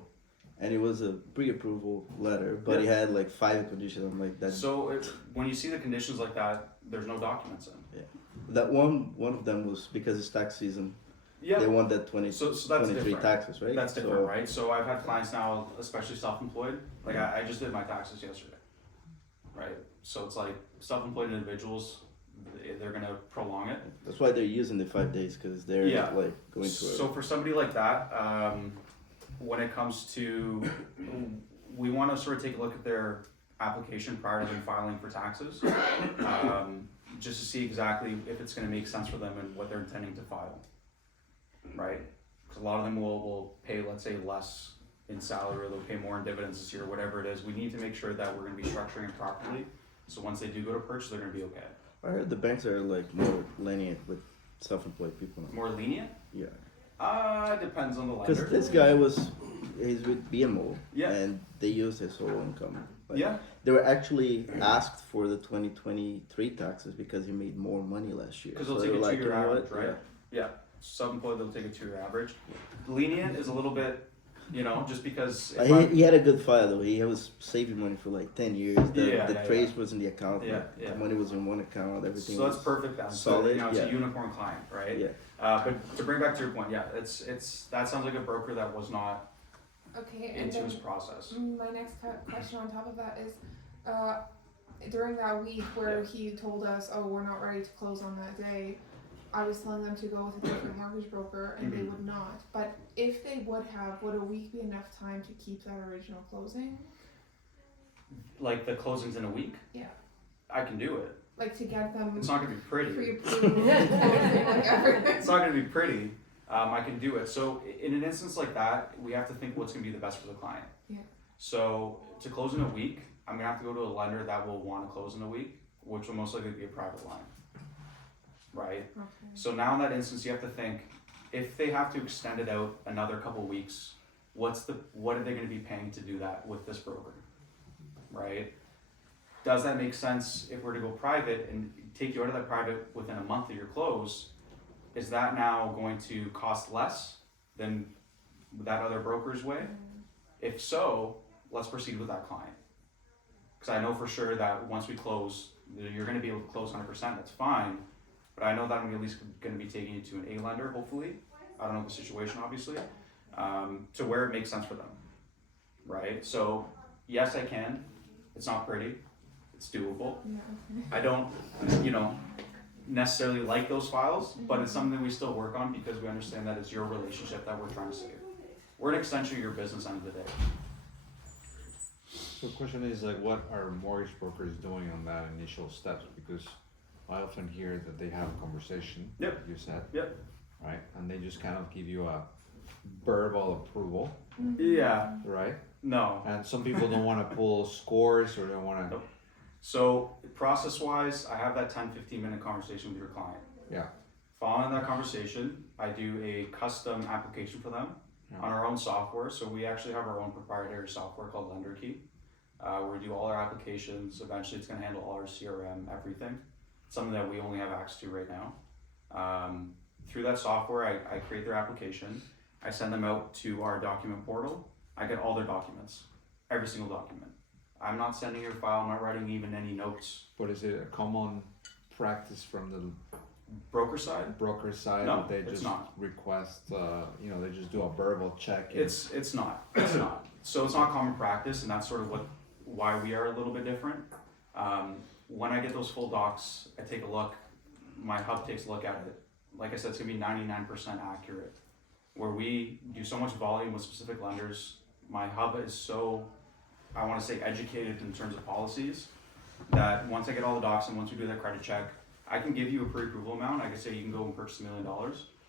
and it was a pre-approval letter, but it had like 5 conditions. I'm like that. So when you see the conditions like that, there's no documents in. That one of them was because it's tax season. Yeah. They want that 20, So that's 23 different. taxes, right? That's different, right? So I've had clients now, especially self-employed. Like I just did my taxes yesterday, right? So it's like self-employed individuals, they're gonna prolong it. That's why they're using the 5 days because they're like going through So for somebody like that, when it comes to, we want to sort of take a look at their application prior to them filing for taxes, just to see exactly if it's gonna make sense for them and what they're intending to file, right? Because a lot of them will pay, let's say, less in salary, or they'll pay more in dividends this year, whatever it is. We need to make sure that we're gonna be structuring it properly, so once they do go to purchase, they're gonna be okay. I heard the banks are like more lenient with self-employed people now. More lenient? Yeah. Depends on the lender. Because this guy he's with BMO, Yeah. and they used his whole income. Like, Yeah, They were actually asked for the 2023 taxes because he made more money last year. because they'll So take they a were like, two-year you know average, what? right? Yeah, self-employed, they'll take a two-year average. Lenient is a little bit, just because. if He had a good file though. He was saving money for like 10 years. The Yeah, trades was in the account. Yeah, like, yeah. The money was in one account. Everything. So that's was perfect then. solid, So, it's yeah. a unicorn client, right? Yeah. But to bring back to your point, yeah, it's that sounds like a broker that was not Okay, and into then his process. my next question on top of that is, during that week where he told us, oh, we're not ready to close on that day, I was telling them to go with a different mortgage broker, and they would not. But if they would have, would a week be enough time to keep that original closing? Like the closings in a week, Yeah. I can do it. Like to get them It's not gonna be pretty. pre-approved, closing, like everything. It's not gonna be pretty. I can do it. So in an instance like that, we have to think what's gonna be the best for the client. Yeah. So to close in a week, I'm gonna have to go to a lender that will want to close in a week, which will most likely be a private line, right? Okay. So now in that instance, you have to think, if they have to extend it out another couple weeks, what are they gonna be paying to do that with this broker, right? Does that make sense if we're to go private and take you out of that private within a month of your close? Is that now going to cost less than that other broker's way? If so, let's proceed with that client. Because I know for sure that once we close, you're gonna be able to close 100%, that's fine. But I know that I'm at least gonna be taking you to an A lender, hopefully. I don't know the situation, obviously, to where it makes sense for them, right? So, yes, I can. It's not pretty. It's doable. Yeah, okay. I don't, necessarily like those files, but it's something we still work on because we understand that it's your relationship that we're trying to save. We're an extension of your business end of the day. So the question is like, what are mortgage brokers doing on that initial steps? Because I often hear that they have a conversation. Yep. Like you said. Yep. Right, and they just kind of give you a verbal approval, Yeah, right? no. And some people don't want to pull scores or don't want to. Nope. So process-wise, I have that 10-15 minute conversation with your client. Yeah. Following that conversation, I do a custom application for them on our own software. So we actually have our own proprietary software called LenderKey, where we do all our applications. Eventually, it's going to handle all our CRM, everything. It's something that we only have access to right now. Through that software, I create their application. I send them out to our document portal. I get all their documents, every single document. I'm not sending your file. I'm not writing even any notes. But is it a common practice from the Broker side? broker side No, that they it's just not. request? They just do a verbal check. It's not. It's not. So it's not common practice, and that's sort of why we are a little bit different. When I get those full docs, I take a look. My hub takes a look at it. Like I said, it's gonna be 99% accurate. Where we do so much volume with specific lenders, my hub is so, I want to say, educated in terms of policies, that once I get all the docs and once we do that credit check, I can give you a pre-approval amount. I can say you can go and purchase $1 million,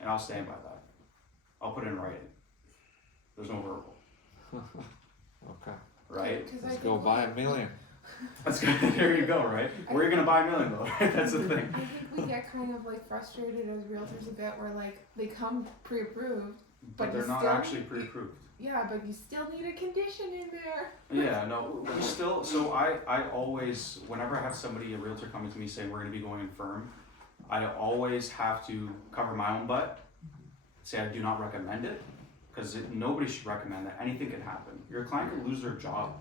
and I'll stand by that. I'll put it in writing. There's no verbal, Okay. right? 'Cause I Let's think go buy $1 million. That's good. There you go, right? Where are you gonna buy $1 million though? Right? That's the thing. I think we get kind of like frustrated as realtors a bit where like they come pre-approved, But they're you not still actually need- pre-approved. yeah, but you still need a condition in there. Yeah, no, we still, so I always, whenever I have somebody, a realtor coming to me saying we're gonna be going in firm, I always have to cover my own butt, say I do not recommend it, because nobody should recommend that. Anything can happen. Your client could lose their job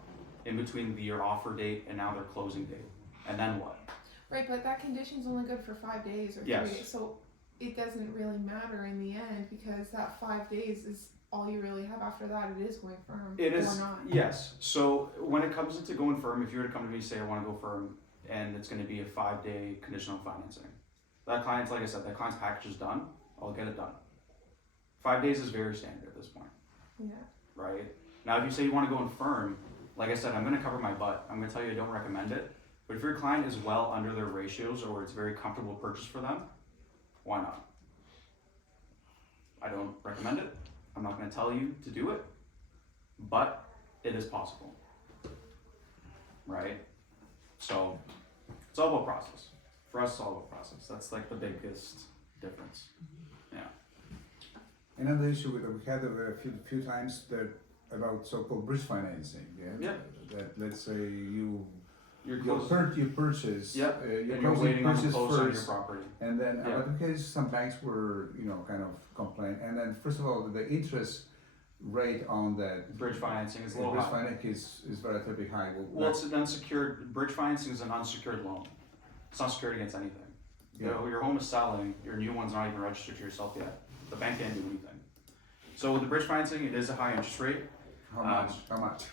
in between your offer date and now their closing date. And then what? Right, but that condition's only good for 5 days or 3 Yes. days, so it doesn't really matter in the end because that 5 days is all you really have. After that, it is going firm It or is, not. yes. So when it comes into going firm, if you were to come to me and say I want to go firm and it's going to be a 5-day conditional financing, that client's, like I said, that client's package is done, I'll get it done. 5 days is very standard at this point, Yeah. right? Now if you say you want to go in firm, like I said, I'm gonna cover my butt. I'm gonna tell you I don't recommend it. But if your client is well under their ratios or it's a very comfortable purchase for them, why not? I don't recommend it. I'm not gonna tell you to do it, but it is possible, right? So it's all about process. For us, it's all about process. That's like the biggest difference. Yeah. Another issue we had a few times that about so-called bridge financing. Yeah. That let's say you You're close. you purchase. Yep. You And you're waiting on the purchase close on your first, property. and then Yeah. other cases some banks were kind of complain, and then first of all the interest rate on that Bridge financing is a little bridge high. financing is relatively high. Well, it's an unsecured, bridge financing is an unsecured loan. It's not secured against anything. Yeah. Your home is selling, your new one's not even registered to yourself yet. The bank can't do anything. So with the bridge financing, it is a high interest rate. How much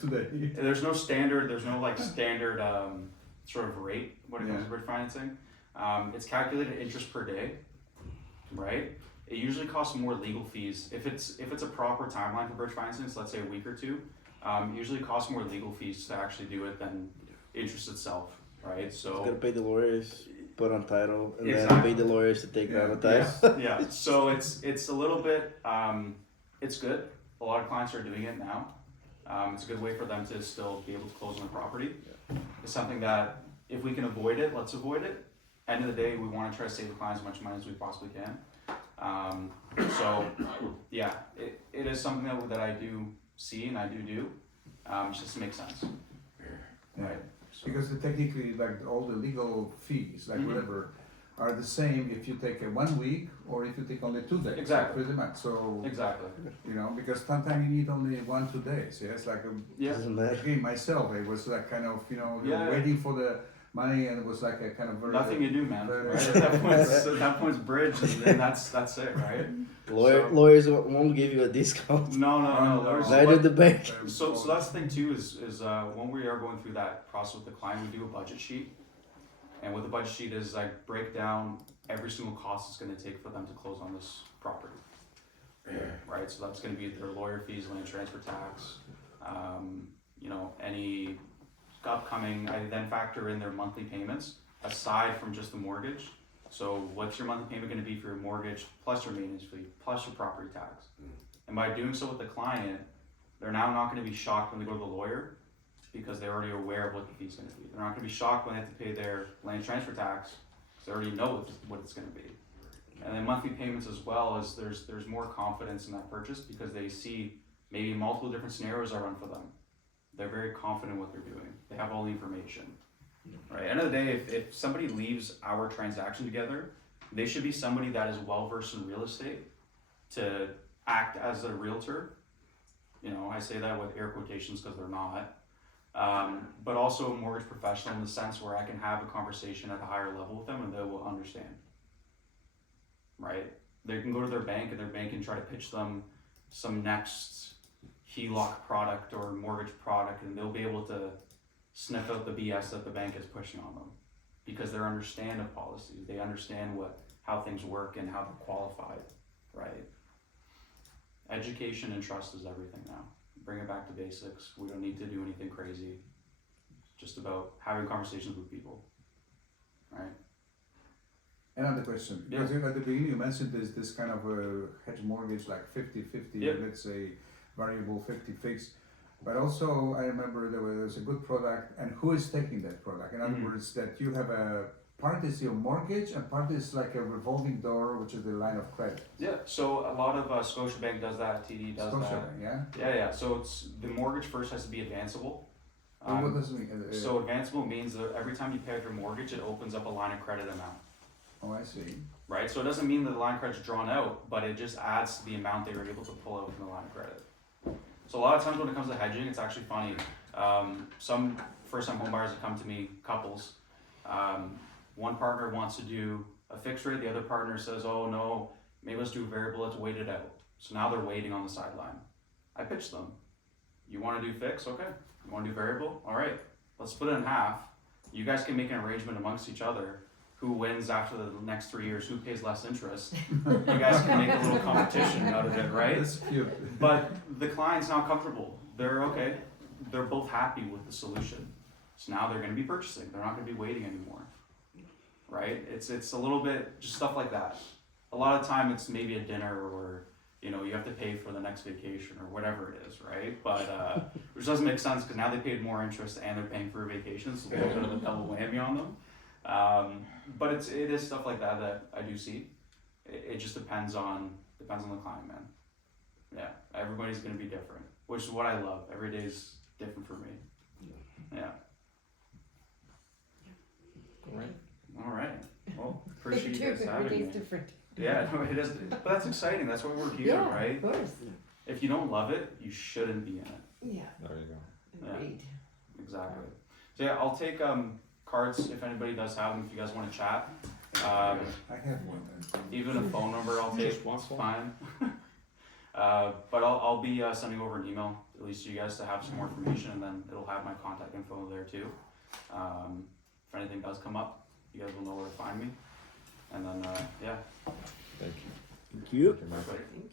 today? There's no standard, standard sort of rate when it comes to bridge financing. It's calculated interest per day, right? It usually costs more legal fees. If it's a proper timeline for bridge financing, so let's say a week or two, it usually costs more legal fees to actually do it than interest itself, right? You So gotta pay the lawyers, put on title, and Exactly. then pay the lawyers to take down the Yeah. title. yeah, so it's a little bit, it's good. A lot of clients are doing it now. It's a good way for them to still be able to close on the property. It's something that if we can avoid it, let's avoid it. End of the day, we want to try to save the client as much money as we possibly can. So yeah, it is something that I do see and I do. It just makes sense, right? So, Because technically, like all the legal fees, like Mhm. whatever, are the same if you take a 1 week or if you take only 2 days. Exactly. Pretty much. So exactly. because sometimes you need only 1-2 days. Yeah, it's like Yeah. Doesn't matter. again myself. It was like kind of you're Yeah. waiting for the money, and it was like a kind of very Nothing you do, man. very- Right? At that point's bridge, and then that's it, right? So- Lawyers won't give you a discount. No. No. There's- Neither the bank. So that's the thing too is when we are going through that process with the client, we do a budget sheet, and what the budget sheet is I break down every single cost it's going to take for them to close on this property. Right, so that's going to be their lawyer fees, land transfer tax, any upcoming. I then factor in their monthly payments aside from just the mortgage. So what's your monthly payment going to be for your mortgage plus your maintenance fee plus your property tax? And by doing so with the client, they're now not going to be shocked when they go to the lawyer because they're already aware of what the fee's going to be. They're not going to be shocked when they have to pay their land transfer tax because they already know what it's going to be. And then monthly payments as well as there's more confidence in that purchase because they see maybe multiple different scenarios are run for them. They're very confident in what they're doing. They have all the information. Right. End of the day, if somebody leaves our transaction together, they should be somebody that is well versed in real estate to act as a realtor. I say that with air quotations because they're not. But also a mortgage professional in the sense where I can have a conversation at a higher level with them and they will understand. Right? They can go to their bank and their bank can try to pitch them some next HELOC product or mortgage product and they'll be able to sniff out the BS that the bank is pushing on them because they understand the policies. They understand how things work and how they're qualified, right? Education and trust is everything now. Bring it back to basics. We don't need to do anything crazy. Just about having conversations with people, right? Another question. Yeah. Because at the beginning you mentioned this kind of a hedge mortgage, like 50-50, Yeah. let's say variable 50 fixed. But also I remember there was a good product, and who is taking that product? In other Mhm. words, that you have a part is your mortgage and part is like a revolving door, which is the line of credit. Yeah. So a lot of Scotiabank does that. TD does that. Scotiabank, yeah? Yeah. So it's the mortgage first has to be advanceable. And what does it mean? So advanceable means that every time you pay off your mortgage, it opens up a line of credit amount. Oh, I see. Right, so it doesn't mean that the line of credit's drawn out, but it just adds to the amount they were able to pull out from the line of credit. So a lot of times when it comes to hedging, it's actually funny. Some first-time homebuyers that come to me, couples, one partner wants to do a fixed rate, the other partner says, oh no, maybe let's do a variable, let's wait it out. So now they're waiting on the sideline. I pitch them. You want to do fixed? Okay. You want to do variable? All right, let's split it in half. You guys can make an arrangement amongst each other. Who wins after the next 3 years, who pays less interest. You guys can make a little competition out of it, right? That's cute. But the client's not comfortable. They're okay. they're both happy with the solution. So now they're going to be purchasing. They're not going to be waiting anymore, right? It's a little bit just stuff like that. A lot of time it's maybe a dinner or you have to pay for the next vacation or whatever it is, right? But which doesn't make sense because now they paid more interest and they're paying for a vacation, so a little bit of a double whammy on them. But it is stuff like that I do see. It just depends on the client, man. Yeah, everybody's gonna be different, which is what I love. Every day's different for me. Yeah. Great. All right. Well, appreciate you guys Every having day's me. different. Yeah, no, it is. But that's exciting. That's why we're here, Yeah, right? of course. If you don't love it, you shouldn't be in it. Yeah, There you go. Yeah. agreed. Exactly. So yeah, I'll take cards if anybody does have them. If you guys want to chat, I have one then. even a phone number I'll take. Just one It's phone? fine. But I'll be sending over an email at least to you guys to have some more information, and then it'll have my contact info there too. If anything does come up, you guys will know where to find me. And then yeah. Thank you. Thank you. Okay, Michael. Perfect. Thank